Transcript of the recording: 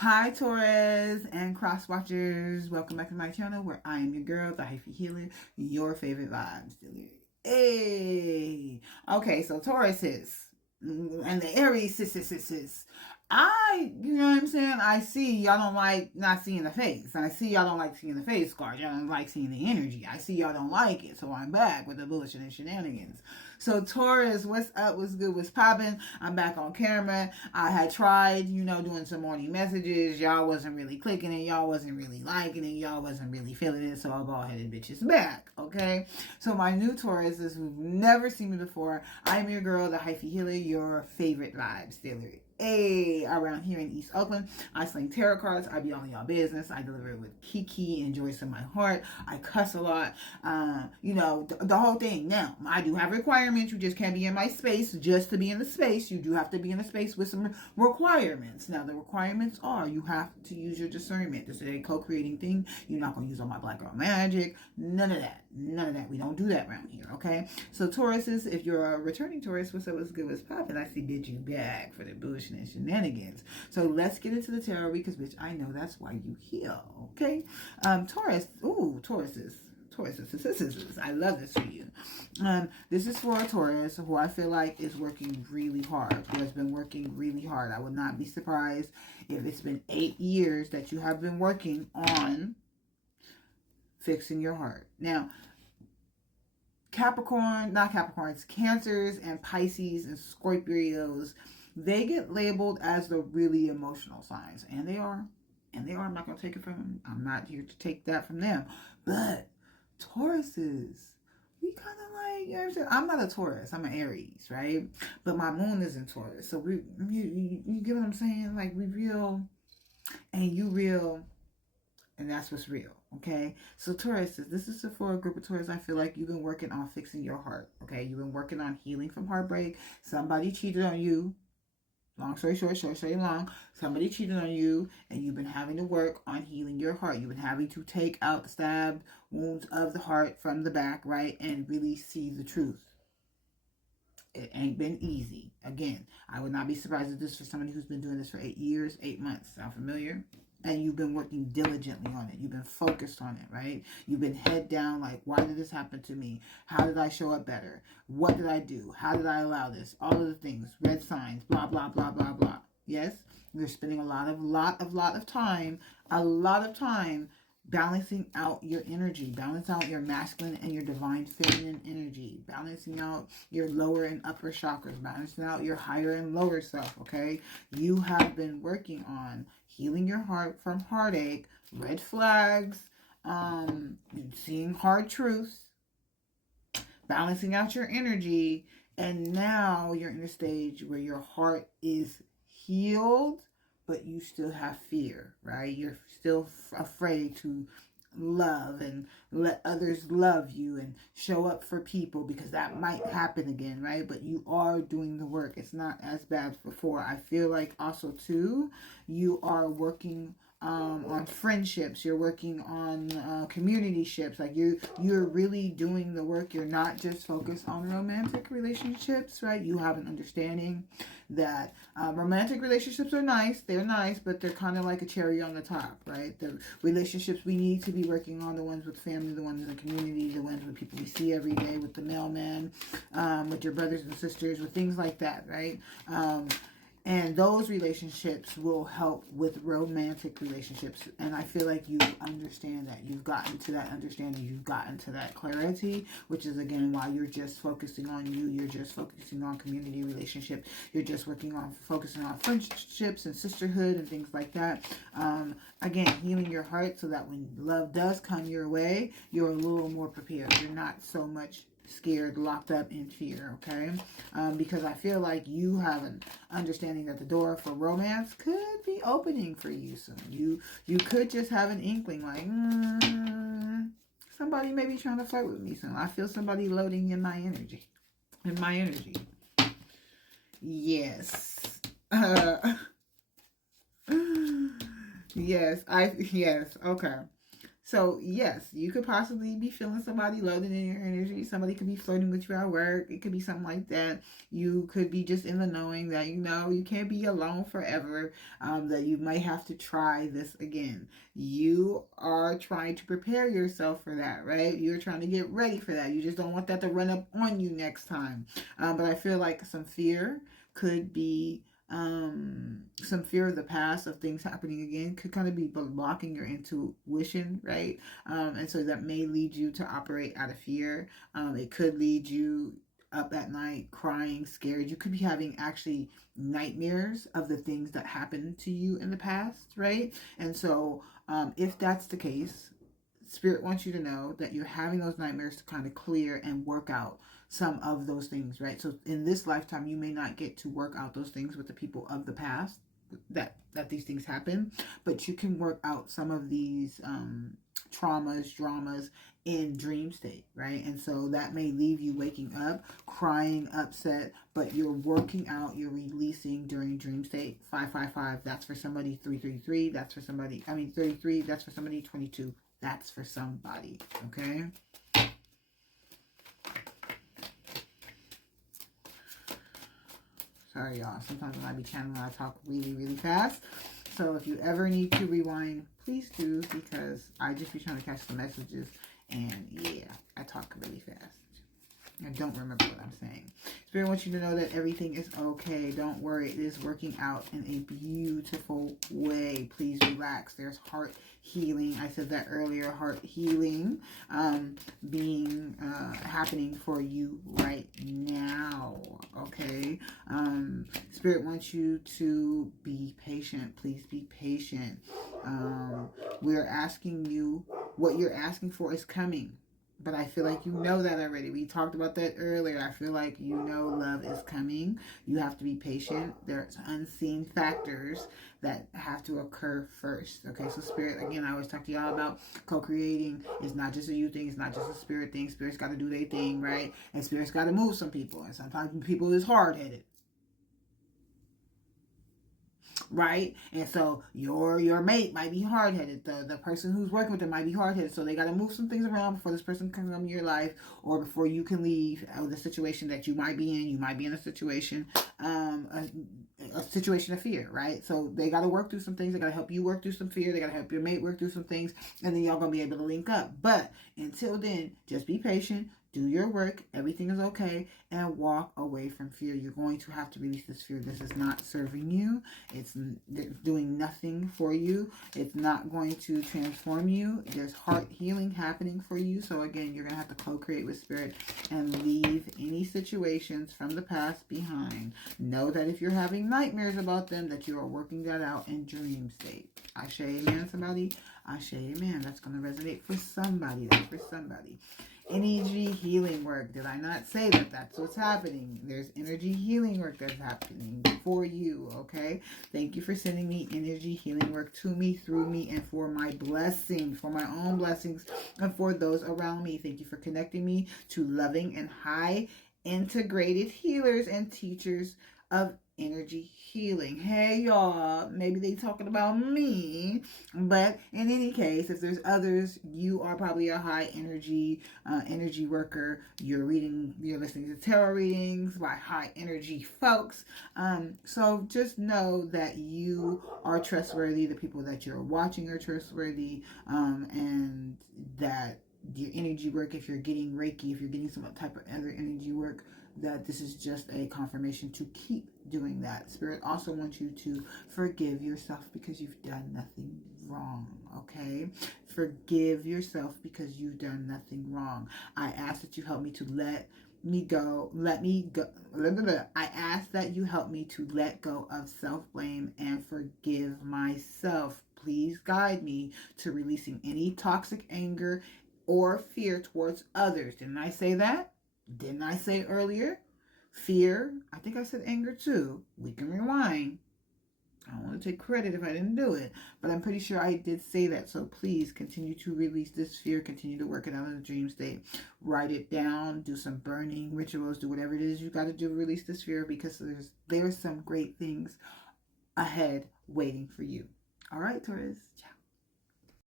Hi, Taurus and cross watchers. Welcome back to my channel where I am your girl, the Hyphy healer, your favorite vibes. Hey. Okay, so Taurus is, and the Aries is. You know what I'm saying? I see y'all don't like not seeing the face. I see y'all don't like seeing the face cards. Y'all don't like seeing the energy. I see y'all don't like it. So I'm back with the bullshit and shenanigans. So Taurus, what's up? What's good? What's popping? I'm back on camera. I had tried, doing some morning messages. Y'all wasn't really clicking it. Y'all wasn't really liking it. Y'all wasn't really feeling it. So I'll go ahead and bitch it's back. Okay? So my new Tauruses who've never seen me before, I'm your girl, the Hyphy healer, your favorite vibe stealer. Hey, around here in East Oakland, I sling tarot cards. I be all in y'all business. I deliver it with Kiki and Joyce in my heart. I cuss a lot. The whole thing. Now, I do have requirements. You just can't be in my space just to be in the space. You do have to be in the space with some requirements. Now, the requirements are you have to use your discernment. This is a co-creating thing. You're not going to use all my black girl magic. None of that. None of that. We don't do that around here, okay? So, Tauruses, if you're a returning Taurus, what's up, what's good, what's poppin'? I see bitch you back for the bullshit and shenanigans. So, let's get into the tarot because, bitch, I know that's why you here, okay? Taurus. Ooh, Tauruses. I love this for you. This is for a Taurus who I feel like is working really hard, who has been working really hard. I would not be surprised if it's been 8 years that you have been working on fixing your heart. Now, Cancers and Pisces and Scorpios, they get labeled as the really emotional signs. And they are. I'm not going to take it from them. I'm not here to take that from them. But Tauruses, we kind of like, you know what I'm saying? I'm not a Taurus. I'm an Aries, right? But my moon is in Taurus. So you get what I'm saying? Like, we real and you real. And that's what's real, okay? So Taurus, this is for a group of Taurus. I feel like you've been working on fixing your heart, okay? You've been working on healing from heartbreak. Somebody cheated on you. Long story short, short story long. Somebody cheated on you, and you've been having to work on healing your heart. You've been having to take out the stabbed wounds of the heart from the back, right? And really see the truth. It ain't been easy. Again, I would not be surprised if this for somebody who's been doing this for 8 years, 8 months. Sound familiar? And you've been working diligently on it. You've been focused on it, right? You've been head down like, why did this happen to me? How did I show up better? What did I do? How did I allow this? All of the things, red signs, blah, blah, blah, blah, blah. Yes? You're spending a lot of time balancing out your energy, balance out your masculine and your divine feminine energy, balancing out your lower and upper chakras, balancing out your higher and lower self, okay? You have been working on healing your heart from heartache, red flags, seeing hard truths, balancing out your energy, and now you're in a stage where your heart is healed, but you still have fear, right? You're still afraid to love and let others love you and show up for people because that might happen again, right? But you are doing the work. It's not as bad as before. I feel like also too, you are working on friendships. You're working on community ships. Like you're really doing the work. You're not just focused on romantic relationships, right? You have an understanding that romantic relationships are nice. They're nice, but they're kind of like a cherry on the top, right? The relationships we need to be working on, the ones with family, the ones in the community, the ones with people we see every day, with the mailman, with your brothers and sisters, with things like that, right? And those relationships will help with romantic relationships. And I feel like you understand that. You've gotten to that understanding. You've gotten to that clarity, which is, again, why you're just focusing on you. You're just focusing on community relationships. You're just focusing on friendships and sisterhood and things like that. Again, healing your heart so that when love does come your way, you're a little more prepared. You're not so much scared, locked up in fear, okay? Because I feel like you have an understanding that the door for romance could be opening for you soon. You could just have an inkling like, somebody may be trying to flirt with me soon. I feel somebody loading in my energy. Yes. Yes, okay. So yes, you could possibly be feeling somebody loading in your energy. Somebody could be flirting with you at work. It could be something like that. You could be just in the knowing that, you can't be alone forever, that you might have to try this again. You are trying to prepare yourself for that, right? You're trying to get ready for that. You just don't want that to run up on you next time. But I feel like some fear could be, some fear of the past, of things happening again, could kind of be blocking your intuition, right? And so that may lead you to operate out of fear. It could lead you up at night crying, scared. You could be having actually nightmares of the things that happened to you in the past, right? And so if that's the case, Spirit wants you to know that you're having those nightmares to kind of clear and work out some of those things, right? So in this lifetime, you may not get to work out those things with the people of the past that these things happen, but you can work out some of these traumas, dramas in dream state, right? And so that may leave you waking up crying, upset, but you're working out, you're releasing during dream state. 555, that's for somebody. 333, that's for somebody. 33, that's for somebody. 22, that's for somebody. Okay. Sorry, y'all. Sometimes when I be channeling, I talk really, really fast. So if you ever need to rewind, please do, because I just be trying to catch the messages. And yeah, I talk really fast. I don't remember what I'm saying. Spirit wants you to know that everything is okay. Don't worry. It is working out in a beautiful way. Please relax. There's heart healing. I said that earlier. Heart healing being happening for you right now. Okay. Spirit wants you to be patient. Please be patient. We're asking you, what you're asking for is coming. But I feel like you know that already. We talked about that earlier. I feel like you know love is coming. You have to be patient. There's unseen factors that have to occur first. Okay, so Spirit, again, I always talk to y'all about co-creating. It's not just a you thing. It's not just a Spirit thing. Spirit's got to do their thing, right? And Spirit's got to move some people. And sometimes people is hard-headed. Right? And so your mate might be hard-headed. The person who's working with them might be hard-headed. So they got to move some things around before this person can come in your life, or before you can leave out of the situation that you might be in. You might be in a situation, a situation of fear, right? So they got to work through some things. They got to help you work through some fear. They got to help your mate work through some things, and then y'all gonna be able to link up. But until then, just be patient. Do your work. Everything is okay. And walk away from fear. You're going to have to release this fear. This is not serving you. It's doing nothing for you. It's not going to transform you. There's heart healing happening for you. So again, you're going to have to co-create with Spirit and leave any situations from the past behind. Know that if you're having nightmares about them, that you are working that out in dream state. Ashe, amen, somebody. Ashe, amen. That's going to resonate for somebody. That's for somebody. Energy healing work. Did I not say that that's what's happening? There's energy healing work that's happening for you, okay? Thank you for sending me energy healing work to me, through me, and for my blessings, for my own blessings, and for those around me. Thank you for connecting me to loving and high integrated healers and teachers of energy healing. Hey y'all, maybe they talking about me, but in any case, if there's others, you are probably a high energy worker. You're listening to tarot readings by high energy folks. So just know that you are trustworthy. The people that you're watching are trustworthy, and that your energy work, if you're getting Reiki, if you're getting some type of other energy work, that this is just a confirmation to keep doing that. Spirit also wants you to forgive yourself because you've done nothing wrong, okay? Forgive yourself because you've done nothing wrong. I ask that you help me to let go. I ask that you help me to let go of self-blame and forgive myself. Please guide me to releasing any toxic anger or fear towards others. Didn't I say that? Didn't I say earlier? Fear. I think I said anger too. We can rewind. I don't want to take credit if I didn't do it, but I'm pretty sure I did say that. So please continue to release this fear. Continue to work it out in the dream state. Write it down. Do some burning rituals. Do whatever it is you got to do to release this fear, because there's some great things ahead waiting for you. All right, Taurus. Ciao.